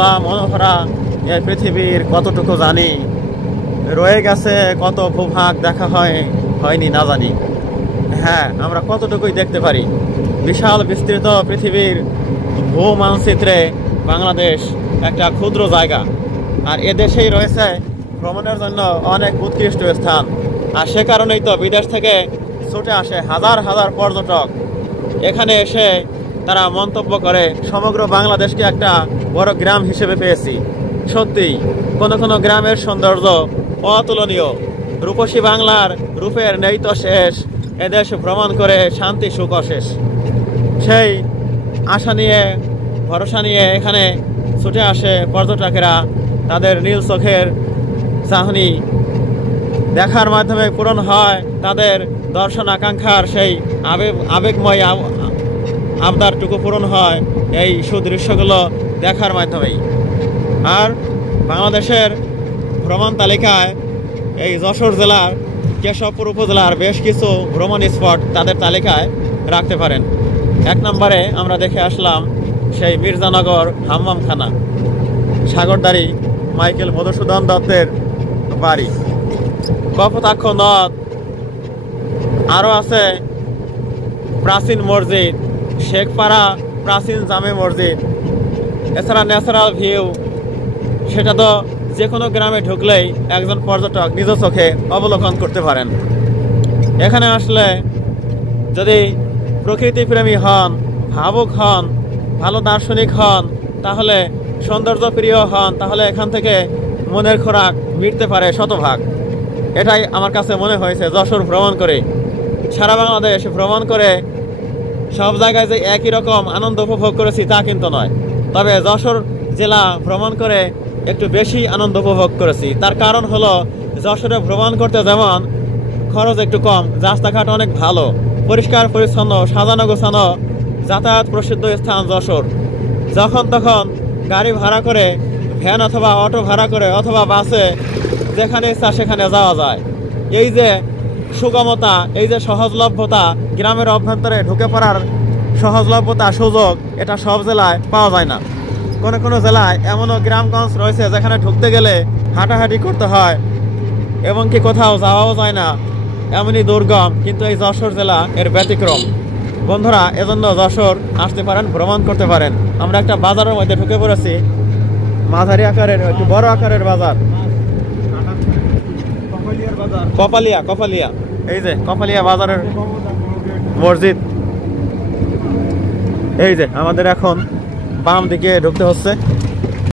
খোলা মনোহরা এই পৃথিবীর কতটুকু জানি, রয়ে গেছে কত ভূভাগ দেখা হয়নি না জানি। হ্যাঁ, আমরা কতটুকুই দেখতে পারি। বিশাল বিস্তৃত পৃথিবীর ভূ মানচিত্রে বাংলাদেশ একটা ক্ষুদ্র জায়গা, আর এদেশেই রয়েছে ভ্রমণের জন্য অনেক উৎকৃষ্ট স্থান। আর সে কারণেই তো বিদেশ থেকে ছুটে আসে হাজার হাজার পর্যটক। এখানে এসে তারা মন্তব্য করে সমগ্র বাংলাদেশকে একটা বড় গ্রাম হিসেবে পেয়েছি। সত্যিই কোনো কোনো গ্রামের সৌন্দর্য অতুলনীয়। রূপসী বাংলার রূপের নেই তো শেষ, এদেশ ভ্রমণ করে শান্তি সুখ অশেষ। সেই আশা নিয়ে ভরসা নিয়ে এখানে ছুটে আসে পর্যটকেরা। তাদের নীল চোখের চাহনি দেখার মাধ্যমে পূরণ হয় তাদের দর্শন আকাঙ্ক্ষার সেই আবেগময় আবদারটুকু পূরণ হয় এই সুদৃশ্যগুলো দেখার মাধ্যমেই। আর বাংলাদেশের ভ্রমণ তালিকায় এই যশোর জেলার কেশবপুর উপজেলার বেশ কিছু ভ্রমণ স্পট তাদের তালিকায় রাখতে পারেন। 1 নম্বরে আমরা দেখে আসলাম সেই মির্জানগর হাম্মামখানা, সাগরদাড়ি মাইকেল মধুসূদন দত্তের বাড়ি, কপোতাক্ষ নদ, আরও আছে প্রাচীন মসজিদ, শেখপাড়া প্রাচীন জামে মসজিদ। এছাড়া ন্যাচারাল ভিউ, সেটা তো যে কোনো গ্রামে ঢুকলেই একজন পর্যটক নিজ চোখে অবলোকন করতে পারেন। এখানে আসলে যদি প্রকৃতিপ্রেমী হন, ভাবুক হন, ভালো দার্শনিক হন, তাহলে সৌন্দর্যপ্রিয় হন, তাহলে এখান থেকে মনের খোরাক মিটতে পারে শতভাগ। এটাই আমার কাছে মনে হয়েছে যশোর ভ্রমণ করে। সারা বাংলাদেশ ভ্রমণ করে সব জায়গায় যে একই রকম আনন্দ উপভোগ করেছি তা কিন্তু নয়, তবে যশোর জেলা ভ্রমণ করে একটু বেশি আনন্দ উপভোগ করেছি। তার কারণ হলো যশোরে ভ্রমণ করতে যেমন খরচ একটু কম, রাস্তাঘাট অনেক ভালো, পরিষ্কার পরিচ্ছন্ন, সাজানো গোছানো, যাতায়াত প্রসিদ্ধ স্থান যশোর। যখন তখন গাড়ি ভাড়া করে, ভ্যান অথবা অটো ভাড়া করে অথবা বাসে যেখানে ইচ্ছা সেখানে যাওয়া যায়। এই যে সুগমতা, এই যে সহজলভ্যতা, গ্রামের অভ্যন্তরে ঢুকে পড়ার সহজলভ্যতা, সুযোগ, এটা সব জেলায় পাওয়া যায় না। কোনো কোনো জেলায় এমনও গ্রামগঞ্জ রয়েছে যেখানে ঢুকতে গেলে হাঁটাহাঁটি করতে হয় এবং কি কোথাও যাওয়াও যায় না, এমনই দুর্গম। কিন্তু এই যশোর জেলা এর ব্যতিক্রম। বন্ধুরা, এজন্য যশোর আসতে পারেন, ভ্রমণ করতে পারেন। আমরা একটা বাজারের মধ্যে ঢুকে পড়েছি, মাঝারি আকারের একটু বড় আকারের বাজার, কপালিয়া। এই যে কপালিয়া বাজারের মসজিদ। এই যে আমাদের এখন বাম দিকে ঢুকতে হচ্ছে।